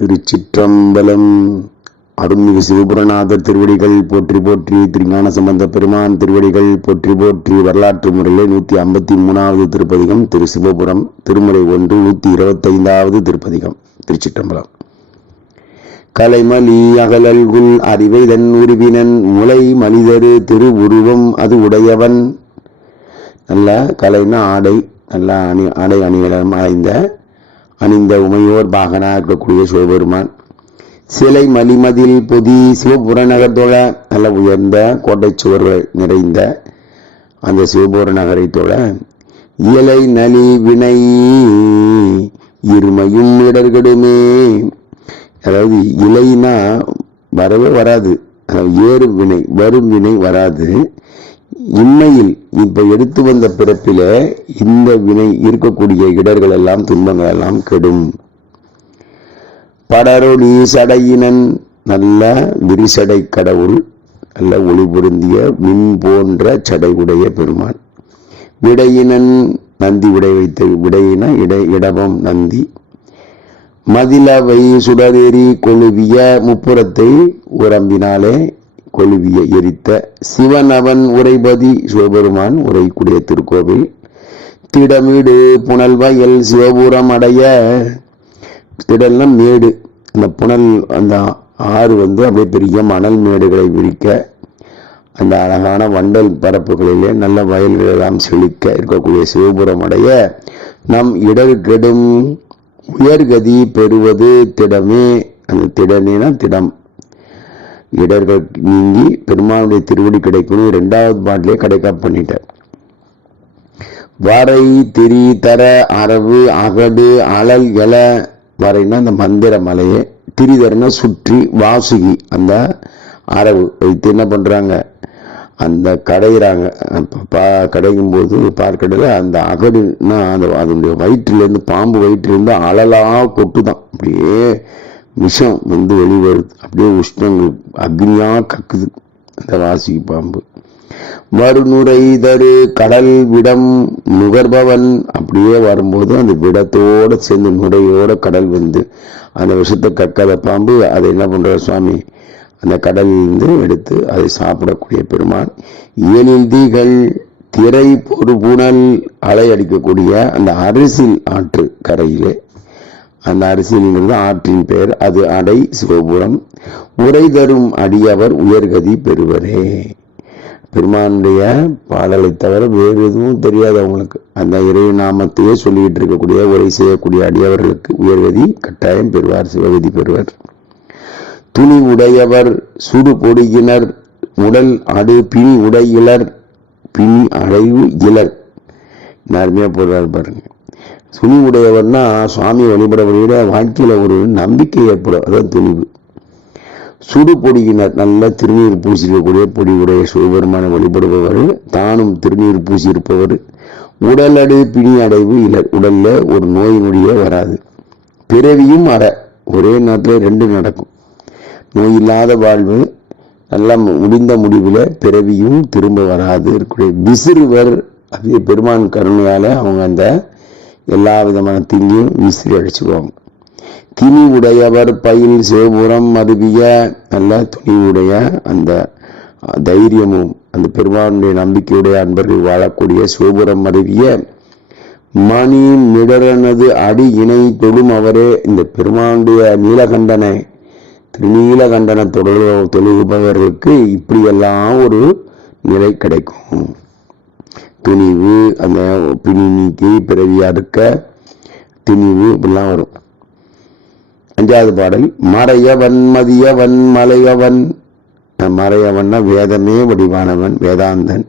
திருச்சிற்றம்பலம். அருள்மிகு சிவபுரநாதர் திருவடிகள் போற்றி போற்றி திருஞான சம்பந்த பெருமான் திருவடிகள் போற்றி போற்றி வரலாற்று முறையிலே நூத்தி ஐம்பத்தி மூணாவது திருப்பதிகம் திரு சிவபுரம் திருமுறை ஒன்று நூத்தி இருபத்தைந்தாவது திருப்பதிகம் திருச்சிற்றம்பலம். கலைமலி அகலல்குள் அறிவை தன் உருவினன் முளை மனிதரு திரு உருவம் அது உடையவன். நல்ல கலைன்னா ஆடை நல்லா அணி ஆடை அணிகலம் அடைந்த அணிந்த உமையோர் பாகனாக இருக்கக்கூடிய சிவபெருமான். சிலை மலிமதில் பொதி சிவபுரநகர் தொழ நல்ல உயர்ந்த கோட்டை சுவர்கள் நிறைந்த அந்த சிவபுரநகரை தொழ இயலை நலி வினை இருமையும் இடர்கடுமே. அதாவது இலைனா வரவே வராது. அதாவது ஏறு வினை வரும் வினை வராது. இம்மையில் இப்ப எடுத்து வந்த பிறப்பில இந்த வினை இருக்கக்கூடிய இடர்கள் எல்லாம் துன்பங்கள் எல்லாம் கெடும். படரொளி சடையினன் நல்ல விரிசடை கடவுள் நல்ல ஒளி பொருந்திய மின் போன்ற சடை உடைய பெருமான் விடையினன் நந்தி விடை வைத்த விடையின இடை இடபம் நந்தி. மதிலவை சுடரேறி கொழுவிய முப்புறத்தை உரம்பினாலே கொழுவிய எரித்த சிவன் உரைபதி சிவபெருமான் உரைக்குடைய திருக்கோவில். திடமீடு புனல் வயல் சிவபுரம் அடைய திடல்னா மேடு. அந்த புனல் அந்த ஆறு வந்து அப்படியே பெரிய மணல் மேடுகளை விரிக்க அந்த அழகான வண்டல் பரப்புகளிலே நல்ல வயல்கள் எல்லாம் செழிக்க இருக்கக்கூடிய சிவபுரம் அடைய நம் இடர் கெடும் உயர்கதி பெறுவது திடமே. அந்த திடனேனா திடம். இடர்கள் நீங்கி பெருமானுடைய திருவடி கிடைக்கணும். ரெண்டாவது பாட்டிலே கடைக்காப் பண்ணிட்டார். வரை திரி தர அரவு அகடு அழல் எல வரைன்னா அந்த மந்திர மலையை திரிதரனை சுற்றி வாசுகி அந்த அரவு வைத்து என்ன பண்றாங்க? அந்த கடையிறாங்க. பா கடைக்கும் போது பார்க்கடையில் அந்த அகடுன்னா அந்த அதனுடைய வயிற்றுலேருந்து பாம்பு வயிற்றுலேருந்து அழலாக கொட்டு கொட்டுதான். அப்படியே விஷம் வந்து வெளிவருது. அப்படியே உஷ்ணங்கள் அக்னியாக கக்குது. அந்த வாசிக்கு பாம்பு. மறுநுரை தரு கடல் விடம் நுகர்பவன். அப்படியே வரும்போது அந்த விடத்தோடு சேர்ந்து நுரையோட கடல் வந்து அந்த விஷத்தை கக்காத பாம்பு அதை என்ன பண்ணுற சுவாமி? அந்த கடலிலிருந்து எடுத்து அதை சாப்பிடக்கூடிய பெருமான் இயலிதிகள் திரை பொறு புனல் அலை அடிக்கக்கூடிய அந்த அரிசில் ஆற்று கரையிலே அந்த அரிசியல்ங்கிறது ஆற்றின் பெயர். அது அடை சிவபுரம். உரை தரும் அடியவர் உயர்கதி பெறுவரே. பெருமானுடைய பாடலை தவிர வேறு எதுவும் தெரியாது அவங்களுக்கு. அந்த இறை நாமத்தையே சொல்லிக்கிட்டு இருக்கக்கூடிய உரை செய்யக்கூடிய அடியவர்களுக்கு உயர்கதி கட்டாயம் பெறுவார் சிவகதி பெறுவர். துணி உடையவர் சுடு பொடியினர் உடல் அடு பிணி உடையிலர் பிணி அடைவு இலர். அருமையா போடுறாரு பாருங்கள் துணி உடையவர்னா சுவாமி வழிபட வழியிட ஒரு நம்பிக்கை ஏற்படும். அதான் துணிவு. சுடு பொடியினர் நல்ல திருநீர் பூசியிருக்கக்கூடிய பொடி உடைய சிவபெருமான வழிபடுபவர் தானும் திருநீர் பூசி இருப்பவர் உடலடு பிணி அடைவு இல்லை உடலில் ஒரு நோய் நொடியே வராது. பிறவியும் அற. ஒரே நேரத்தில் ரெண்டு நடக்கும். நோய் இல்லாத வாழ்வு நல்லா முடிந்த முடிவில் பிறவியும் திரும்ப வராது. இருக்கக்கூடிய விசிறுவர் அது பெருமான் கருணையால் அவங்க அந்த எல்லா விதமான தீங்கையும் விசிறி அடிச்சுக்குவாங்க. திணி உடையவர் பயில் சிவபுரம் அருவிய நல்ல துணி உடைய அந்த தைரியமும் அந்த பெருமானுடைய நம்பிக்கையுடைய அன்பர்கள் வாழக்கூடிய சிவபுரம் அருவிய மணி மிடரனது அடி இணை தொழும் அவரே இந்த பெருமானுடைய நீலகண்டனை திருநீலகண்டன தொடர் தொழுகுபவர்களுக்கு இப்படியெல்லாம் ஒரு நிலை கிடைக்கும். துணிவு அந்த பிணி நீக்கி பிறவியா இருக்க துணிவு இப்படிலாம் வரும். அஞ்சாவது பாடல் மறையவன் மதியவன் மலையவன். மறையவன்னா வேதமே வடிவானவன் வேதாந்தன்.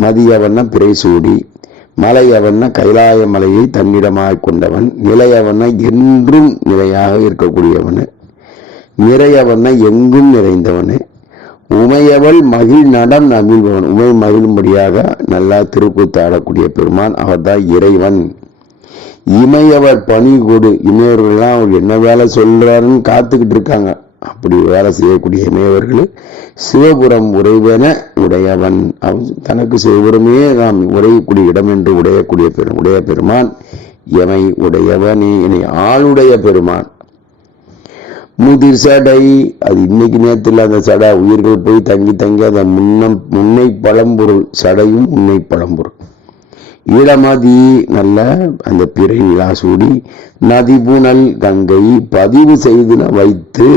மதியவன்னா பிறைசூடி மலையவன்னா கைலாய மலையை தன்னிடமாக கொண்டவன். நிலையவன்னா என்றும் நிலையாக இருக்கக்கூடியவன். நிறையவன்னா எங்கும் நிறைந்தவனு. உமையவள் மகிழ் நடம் அமிழ்பவன் உமை மகிழும்படியாக நல்லா திருக்கூத்தாடக்கூடிய பெருமான் அவர்தான் இறைவன். இமையவர் பணி கொடு. இமையவர்கள்லாம் அவர் என்ன வேலை சொல்றாருன்னு காத்துக்கிட்டு இருக்காங்க. அப்படி வேலை செய்யக்கூடிய இமையவர்கள் சிவபுரம் உறைவன உடையவன். அவன் தனக்கு சிவபுரமே நாம் உடையக்கூடிய இடம் என்று உடையக்கூடிய பெரு உடைய பெருமான். எமை உடையவனே இனி ஆளுடைய பெருமான். முதிர் சடை அது இன்னைக்கு நேரத்தில் அந்த சடை உயிர்கள் போய் தங்கி தங்கி அதை முன்னம் முன்னை பழம்பொருள் சடையும் முன்னை பழம்பொருள். ஈழமதி நல்ல அந்த பிறை விழாசூடி நதிபுணல் கங்கை பதிவு செய்து வைத்து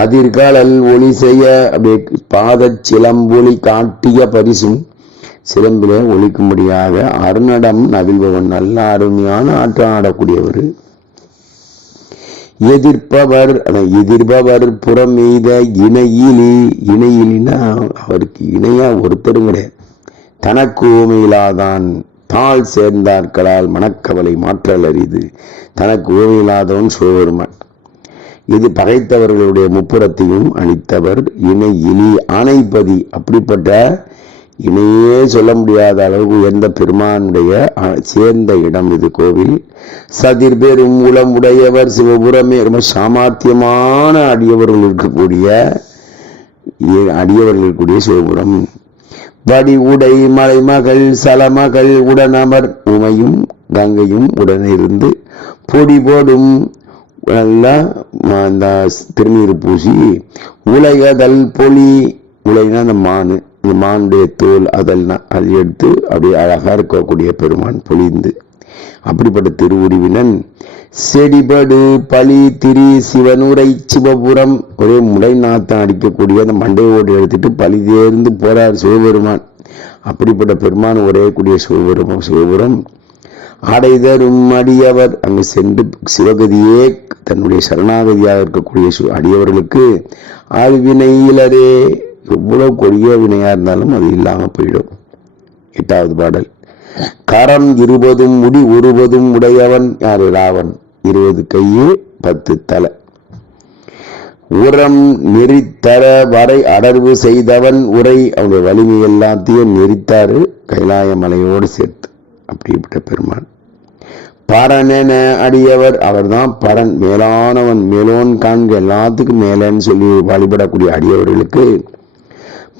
அதிர்காலல் ஒளி செய்ய அப்படியே பாதச் சிலம்பொலி காட்டிய பரிசும் சிலம்பிலே ஒழிக்கும்படியாக அருணடம் நவிழ்பவன் நல்ல அருமையான ஆட்டம் ஆடக்கூடியவர். எதிர்ப்பவர் ஆனா எதிர்ப்பவர் புறம் எய்த இணையிலி இணையிலினா அவருக்கு இணையா ஒருத்தரும் கிடையாது. தனக்கு ஊமையிலாதான் தாள் சேர்ந்தார்களால் மனக்கவலை மாற்றல் அறிது தனக்கு ஊமையில்லாதவன் சிவபெருமான். இது பகைத்தவர்களுடைய முப்புறத்தையும் அளித்தவர் இணை இலி ஆணைப்பதி அப்படிப்பட்ட இணையே சொல்ல முடியாத அளவுக்கு உயர்ந்த பெருமானுடைய சேர்ந்த இடம் இது கோவில். சதிர் பெரும் உளம் உடையவர் சிவபுரமே ரொம்ப சாமர்த்தியமான அடியவர்கள் இருக்கக்கூடிய அடியவர்கள் இருக்கக்கூடிய சிவபுரம். வடி உடை மலைமகள் சலமகள் உடனமர் உமையும் கங்கையும் உடனிருந்து பொடி போடும் நல்லா அந்த திருநீர் பூசி உலகதல் பொலி உலகினா அந்த மானு. இந்த தோல் அதெல்லாம் அது எடுத்து அப்படியே அழகா இருக்கக்கூடிய பெருமான் பொழிந்து. அப்படிப்பட்ட திருவுருவினன் செடிபடு பலி திரி சிவனுரை சிவபுரம் ஒரே முளை நாத்தம் அடிக்கக்கூடிய அந்த மண்டையோடு எடுத்துட்டு பலி தேர்ந்து போறார் சிவபெருமான். அப்படிப்பட்ட பெருமான் ஒரே கூடிய சிவபெருமான் சிவபுரம். அடைதரும் அடியவர் அங்கு சென்று சிவகதியே தன்னுடைய சரணாகதியாக இருக்கக்கூடிய சு- அடியவர்களுக்கு அது எவ்வளோ எவ்வளவு கொடிய வினையா இருந்தாலும் அது இல்லாம போயிடும். எட்டாவது பாடல். கரம் இருபதும் முடி ஒருபதும் உடையவன். யாரு? ராவன் இருபது கையே பத்து தலை. உரம் நெறித்தர வரை அடர்வு செய்தவன் உரை. அவனுடைய வலிமை எல்லாத்தையும் நெறித்தாரு கைலாய மலையோடு சேர்த்து. அப்படிப்பட்ட பெருமான் பரனென அடியவர். அவர்தான் பரன். மேலானவன். மேலோன் காண்க. எல்லாத்துக்கும் மேலன்னு சொல்லி வழிபடக்கூடிய அடியவர்களுக்கு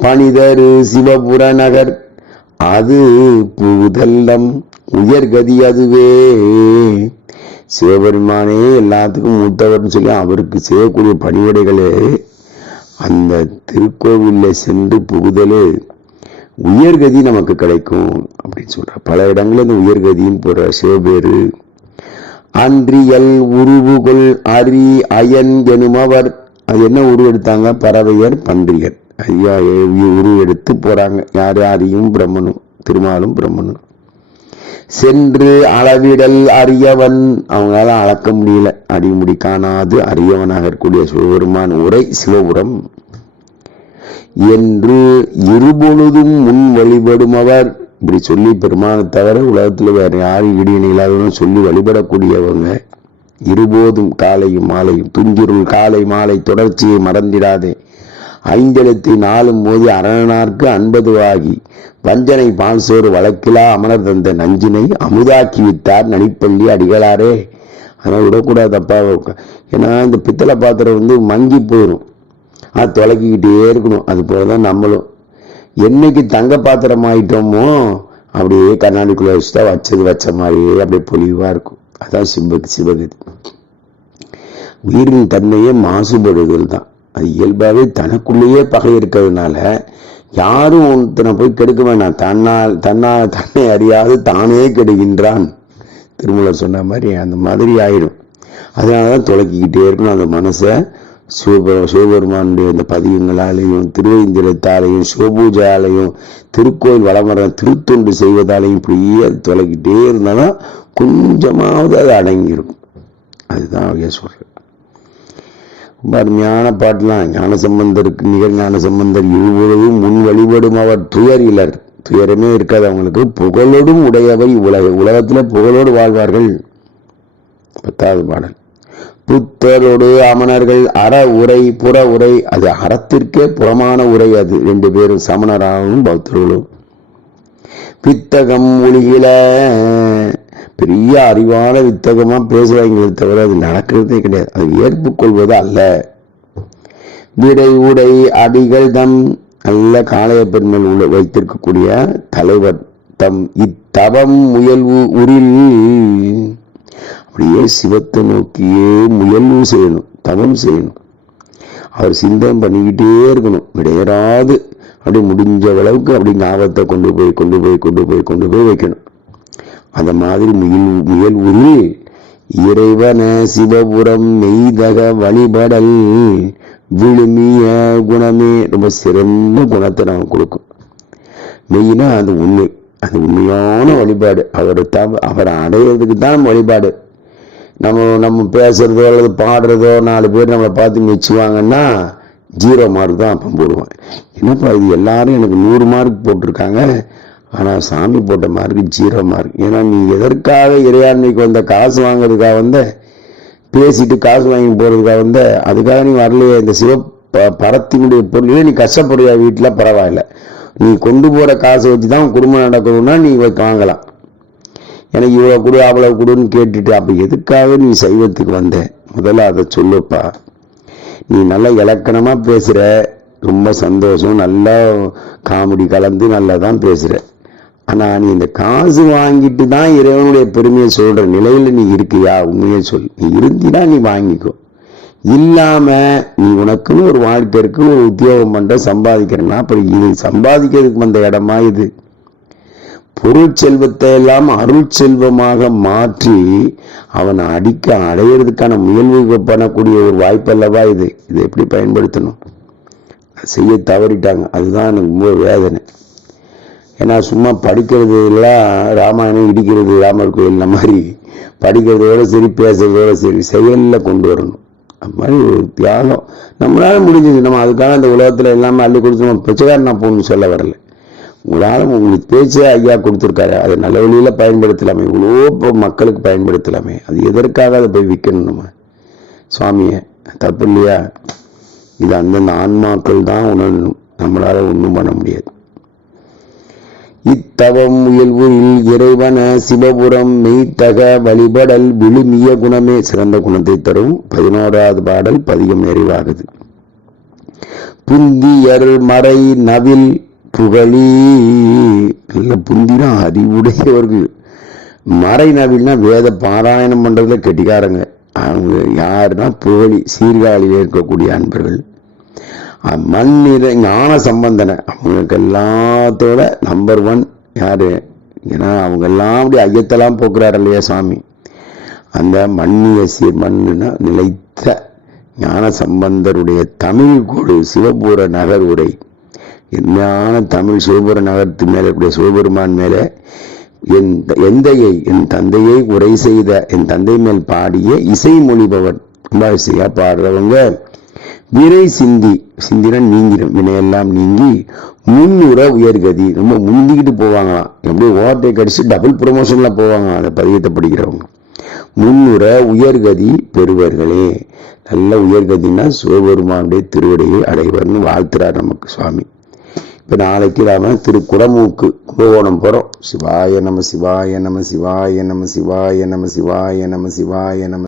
பணிதரு சிவபுர நகர். அது புதல்லம் உயர்கதி அதுவே. சிவபெருமானே எல்லாத்துக்கும் மூத்தவர்னு சொல்லி அவருக்கு செய்யக்கூடிய பணிவிடைகளே. அந்த திருக்கோவிலில் சென்று புகுதலே உயர்கதி நமக்கு கிடைக்கும் அப்படின்னு சொல்கிறார் பல இடங்களில் இந்த உயர்கதின்னு போகிற சிவபேரு. அன்றியல் உருவுகொள் அரி அயன் எனுமவர். அது என்ன உருவெடுத்தாங்க? பறவையர் பன்றியர். ஐயா உரு எடுத்து போறாங்க. யார் யாரையும் பிரம்மனும் திருமாலும் பிரம்மனும். சென்று அளவிடல் அறியவன். அவங்களால அளக்க முடியல. அடிமுடி காணாது. அறியவனாக இருக்கக்கூடிய சிவபெருமான் உரை சிவபுரம். என்று இருபொழுதும் முன் வழிபடும் அவர். இப்படி சொல்லி பெருமானை தவிர உலகத்துல வேற யாரும் இடியணை இல்லாதவனும் சொல்லி வழிபடக்கூடியவங்க. இருபோதும் காலையும் மாலையும் துஞ்சிருள் காலை மாலை தொடர்ச்சியை மறந்திடாதே. ஐந்தெழுத்தி நாலு மோதி அரணனார்க்கு அன்பதுவாகி வஞ்சனை பால் வழக்கிலா அமரர் தந்த நஞ்சினை அமுதாக்கி வித்தார் நடிப்பள்ளி அடிகளாரே. ஆனால் விடக்கூடாதப்பா. ஏன்னா இந்த பித்தளை பாத்திரம் வந்து மங்கி போயிடும் அது தொலைக்கிக்கிட்டே இருக்கணும். அது போல தான் நம்மளும். என்னைக்கு தங்க பாத்திரம் ஆயிட்டோமோ அப்படியே கண்ணாடிக்குள்ள வச்சுட்டா வச்சது வச்ச மாதிரியே அப்படியே பொலிவாக இருக்கும். அதான் சிவ சிவகதி. உயிரின் தன்மையே மாசுபடுதல் தான். அது இயல்பாகவே தனக்குள்ளேயே பகை இருக்கிறதுனால யாரும் ஒருத்தனை போய் கெடுக்க வேண்டாம் தன்னால் தன்னால் தன்னை அறியாது தானே கெடுகின்றான். திருமூலர் சொன்ன மாதிரி அந்த மாதிரி ஆயிடும் அதனாலதான் தொலைக்கிக்கிட்டே இருக்கணும். அந்த மனசை சிவபெ சிவபெருமானுடைய அந்த பதியங்களாலேயும் திருவைந்திரத்தாலையும் சிவபூஜையாலையும் திருக்கோயில் வளமரம் திருத்தொண்டு செய்வதாலையும் இப்படியே அது தொலைக்கிட்டே இருந்தாலும் கொஞ்சமாவது அது அடங்கியிருக்கும். அதுதான் ஐயா சொல்கிறேன் ரொம்ப அருமையான பாட்டுலாம். ஞானசம்பந்தருக்கு நிகர் ஞானசம்பந்தர் இருபொழுதும் முன் வழிபடும் அவர் துயர் இலர். துயரமே இருக்காது அவங்களுக்கு. புகழோடும் உடையவை உலக உலகத்துல புகழோடு வாழ்வார்கள். பத்தாவது பாடல். புத்தரோடு அமணர்கள் அற உரை புற உரை. அது அறத்திற்கே புறமான உரை அது. ரெண்டு பேரும் சமணராகவும் பௌத்தர்களும். பித்தகம் ஒளியில பெரிய அறிவான வித்தகமா பேசுகிறாங்களே தவிர அது நடக்கிறதே கிடையாது. அது ஏற்புக்கொள்வது அல்ல. விடை உடை அடிகள் தம் நல்ல காளைய பெருமல் உள்ள வைத்திருக்கக்கூடிய தலைவர் தம் இத்தவம் முயல்வு உரில். அப்படியே சிவத்தை நோக்கியே முயல்வு செய்யணும் தவம் செய்யணும். அவர் சிந்தனை பண்ணிக்கிட்டே இருக்கணும். இடையராது அப்படி முடிஞ்ச அளவுக்கு அப்படி ஞாபகத்தை கொண்டு போய் கொண்டு போய் கொண்டு போய் கொண்டு போய் வைக்கணும். அந்த மாதிரி முயல் முயல் ஊரில் இறைவன சிவபுரம் மெய்தக வழிபடல் விழுமிய குணமே. ரொம்ப சிறந்த குணத்தை நாம் கொடுக்கும். மெய்னா அது உண்மை. அது உண்மையான வழிபாடு. அவரை தவ அவரை அடையிறதுக்கு தான் நம்ம வழிபாடு. நம்ம நம்ம பேசுறதோ அல்லது பாடுறதோ நாலு பேர் நம்மளை பார்த்து மிச்சுவாங்கன்னா ஜீரோ மார்க் தான் அப்போ போடுவேன் என்னப்பா இது எல்லாரும் எனக்கு நூறு மார்க் போட்டிருக்காங்க? ஆனால் சாமி போட்ட மார்க் ஜீரோ மார்க். ஏன்னா நீ எதற்காக இறையாண்மைக்கு வந்த காசு வாங்குறதுக்காக வந்த பேசிட்டு காசு வாங்கி போகிறதுக்காக வந்த அதுக்காக நீ வரலையே இந்த சிவ பரத்தினுடைய பொருளே நீ கஷ்டப்படுறியா வீட்டில்? பரவாயில்ல. நீ கொண்டு போகிற காசை வச்சு தான் குடும்பம் நடக்கணும்னா நீ வாங்கலாம். எனக்கு இவ்வளோ கொடு அவ்வளோ கொடுன்னு கேட்டுட்டு அப்போ எதுக்காக நீ சைவத்துக்கு வந்த? முதல்ல அதை சொல்லுப்பா. நீ நல்லா இலக்கணமாக பேசுகிற ரொம்ப சந்தோஷம். நல்லா காமெடி கலந்து நல்லா தான் பேசுகிற ஆனால் நீ இந்த காசு வாங்கிட்டு தான் இறைவனுடைய பெருமையை சொல்கிற நிலையில் நீ இருக்கியா? உண்மையை சொல். நீ இருந்தினா நீ வாங்கிக்கோ. இல்லாம நீ உனக்குன்னு ஒரு வாழ்க்கை இருக்கு ஒரு உத்தியோகம் பண்ணுற சம்பாதிக்கிறேன்னா அப்புறம் இது சம்பாதிக்கிறதுக்கு வந்த இடமா இது? பொருள் செல்வத்தை எல்லாம் அருள் செல்வமாக மாற்றி அவனை அடிக்க அடையிறதுக்கான முயல்வு பண்ணக்கூடிய ஒரு வாய்ப்பு அல்லவா இது? இதை எப்படி பயன்படுத்தணும்? செய்ய தவறிட்டாங்க. அதுதான் எனக்கு ரொம்ப வேதனை. ஏன்னா சும்மா படிக்கிறது எல்லாம் ராமாயணம் இடிக்கிறது ராமர் கோயில் மாதிரி படிக்கிறதோட சரி பேசுறதோட சரி செயலில் கொண்டு வரணும். அது மாதிரி ஒரு தியாகம். நம்மளால் முடிஞ்சது. நம்ம அதுக்காக அந்த உலகத்தில் எல்லாமே அள்ளி கொடுத்து நம்ம பிச்சைக்காரன் நான் போகணும்னு சொல்ல வரல. உங்களால் உங்களுக்கு பேச்சே ஐயா கொடுத்துருக்காரு. அதை நல்ல வழியில் பயன்படுத்தலாமே. இவ்வளோ இப்போ மக்களுக்கு பயன்படுத்தலாமே. அது எதற்காக அதை போய் விற்கணும் நம்ம? சுவாமியை தப்பு இல்லையா? இது அந்தந்த ஆன்மாக்கள் தான் உணரணும். நம்மளால் ஒன்றும் பண்ண முடியாது. இத்தவம் முயல்வுரில் இறைவன சிவபுரம் மெய்த்தக வழிபடல் விழுமிய குணமே சிறந்த குணத்தை தரும். பதினோராவது பாடல் பதிகம் நிறைவாகுது. புந்தியர் மறை நவில் புகழி நல்ல புந்தினா அறிவுடையவர்கள் மறை நவில்னா வேத பாராயணம் பண்றதுல கெட்டிக்காரங்க. அவங்க யாருன்னா புகழி சீர்காழியில் இருக்கக்கூடிய அன்பர்கள். அஹ் மண் ஞான சம்பந்தனை. அவங்களுக்கு எல்லாத்தோட நம்பர் ஒன் யாரு? ஏன்னா அவங்க எல்லாம் அப்படி ஐயத்தெல்லாம் போக்குறாரு இல்லையா சாமி? அந்த மண்ணிய சீர் மண்ணுனா நிலைத்த ஞான சம்பந்தருடைய தமிழ் கொடு சிவபுர நகர் உரை என்னான தமிழ் சிவபுர நகரத்து மேலே இருக்கக்கூடிய சிவபெருமான் மேலே என் எந்தையை என் தந்தையை உரை செய்த என் தந்தை மேல் பாடிய இசை மொழிபவன் ரொம்ப பாடுறவங்க விரை சிந்தி சிந்தினா நீங்கிடும். வினையெல்லாம் நீங்கி முன்னுற உயர்கதி. ரொம்ப முந்திக்கிட்டு போவாங்களாம். எப்படியும் ஓவர்டேக் அடிச்சு டபுள் ப்ரொமோஷன்ல போவாங்க அந்த பதியத்தை படிக்கிறவங்க. முன்னுற உயர்கதி பெறுவர்களே. நல்ல உயர்கதினா சிவபெருமானுடைய திருவடியை அடைவர்னு வாழ்த்துறார் நமக்கு சுவாமி. இப்ப நாளைக்கு நாம திரு குடமூக்கு கும்பகோணம் போறோம். சிவாய நம சிவாய நம சிவாய நம சிவாய நம சிவாய நம சிவாய நம.